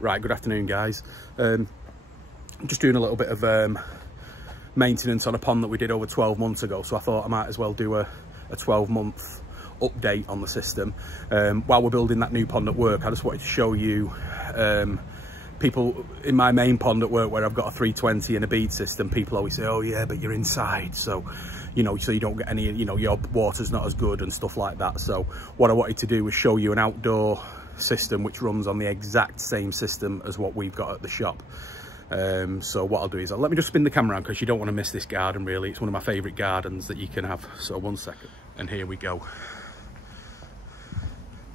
Right, good afternoon guys. I'm just doing a little bit of maintenance on a pond that we did over 12 months ago, so I thought I might as well do a 12-month update on the system. While we're building that new pond at work, I just wanted to show you people in my main pond at work where I've got a 320 and a bead system. People always say, oh yeah, but you're inside, so you know, so you don't get any, you know, your water's not as good and stuff like that. So what I wanted to do was show you an outdoor system which runs on the exact same system as what we've got at the shop. So what I'll do is let me just spin the camera around, because you don't want to miss this garden really. It's one of my favourite gardens that you can have. So 1 second, and here we go.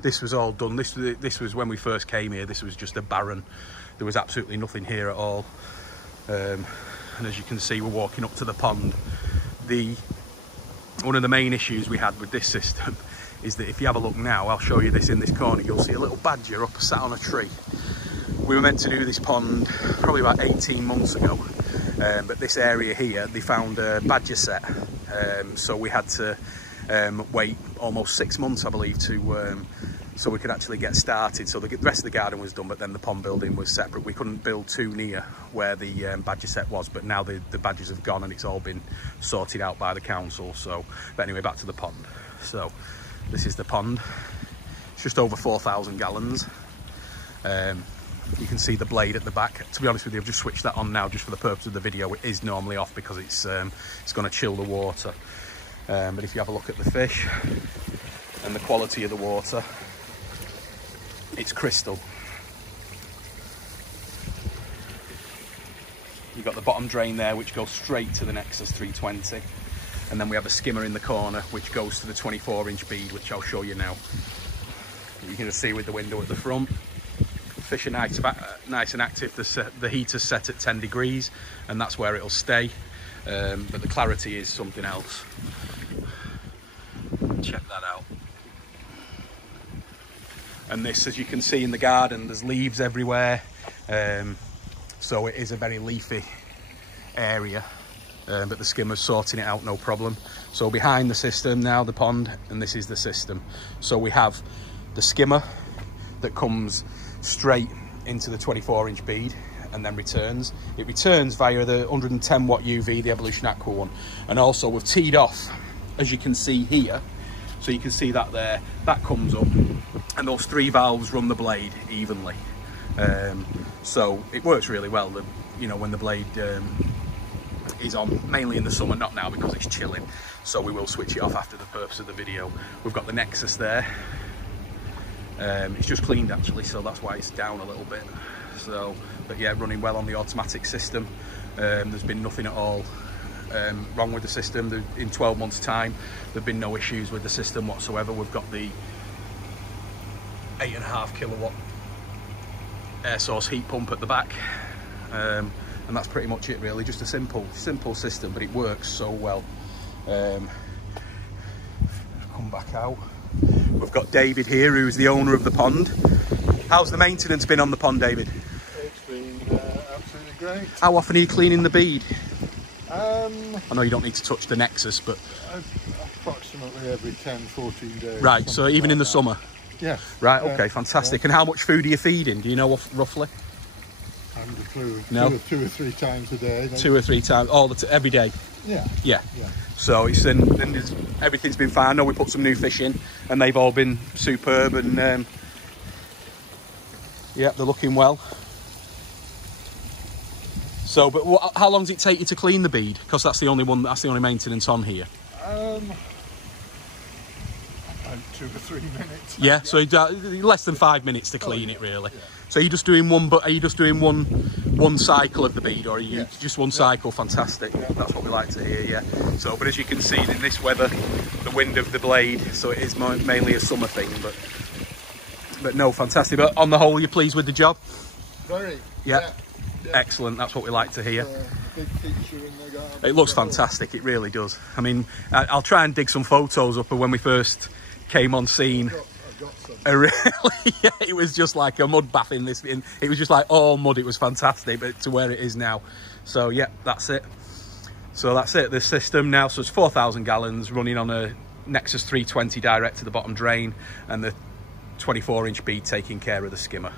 This was all done. This was when we first came here. This was just a barren. There was absolutely nothing here at all. And as you can see, we're walking up to the pond. One of the main issues we had with this system is that if you have a look now, I'll show you this in this corner, you'll see a little badger up sat on a tree. We were meant to do this pond probably about 18 months ago, but this area here, they found a badger set, so we had to wait almost 6 months, I believe, so we could actually get started. So the rest of the garden was done, but then the pond building was separate. We couldn't build too near where the badger set was, but now the badgers have gone and it's all been sorted out by the council. So, but anyway, back to the pond. So this is the pond. It's just over 4,000 gallons. You can see the blade at the back. To be honest with you, I've just switched that on now just for the purpose of the video. It is normally off because it's going to chill the water. But if you have a look at the fish and the quality of the water, it's crystal. You've got the bottom drain there which goes straight to the Nexus 320, and then we have a skimmer in the corner which goes to the 24-inch bead, which I'll show you now. You can just see with the window at the front. Fish are nice and active. The heater's set at 10 degrees and that's where it'll stay, but the clarity is something else. Check that out. And this, as you can see in the garden, there's leaves everywhere, so it is a very leafy area, but the skimmer's sorting it out no problem. So behind the system now, the pond, and this is the system. So we have the skimmer that comes straight into the 24-inch bead and then returns. It returns via the 110 watt UV, the Evolution Aqua one, and also we've teed off, as you can see here. So you can see that there, that comes up, and those 3 valves run the blade evenly. So it works really well, you know, when the blade is on, mainly in the summer, not now because it's chilling. So we will switch it off after the purpose of the video. We've got the Nexus there. It's just cleaned actually, so that's why it's down a little bit. So, but yeah, running well on the automatic system. There's been nothing at all wrong with the system. In 12 months time there've been no issues with the system whatsoever. We've got the 8.5 kilowatt air source heat pump at the back, and that's pretty much it really. Just a simple system, but it works so well. Come back out. We've got David here, who's the owner of the pond. How's the maintenance been on the pond, David? It's been absolutely great. How often are you cleaning the bead? I know you don't need to touch the Nexus, but approximately every 10-14 days. Right, so even in the summer? Yeah. Right, okay, fantastic. Yeah. And how much food are you feeding? Do you know roughly? I haven't a clue. No? Two or three times a day. 2 or 3 times, every day? Yeah. Yeah. So it's everything's been fine. I know we put some new fish in and they've all been superb, and yeah, they're looking well. So, but how long does it take you to clean the bead? Because that's the only maintenance on here. About 2 or 3 minutes. Yeah, so less than 5 minutes to clean it really. Yeah. So you're just doing are you just doing one cycle of the bead, or are you just one cycle? Fantastic. Yeah. That's what we like to hear. Yeah. So, but as you can see in this weather, the wind of the blade, so it is mainly a summer thing, but no, fantastic. But on the whole, you're pleased with the job? Very. Yeah. Excellent, that's what we like to hear. Big feature in the garden. It looks fantastic, it really does. I mean, I'll try and dig some photos up of when we first came on scene. I've got some. Really? Yeah, it was just like a mud bath in this. It was just like all mud, it was fantastic, but to where it is now. So yeah, that's it. So that's it, this system now. So it's 4,000 gallons running on a Nexus 320 direct to the bottom drain, and the 24-inch bead taking care of the skimmer.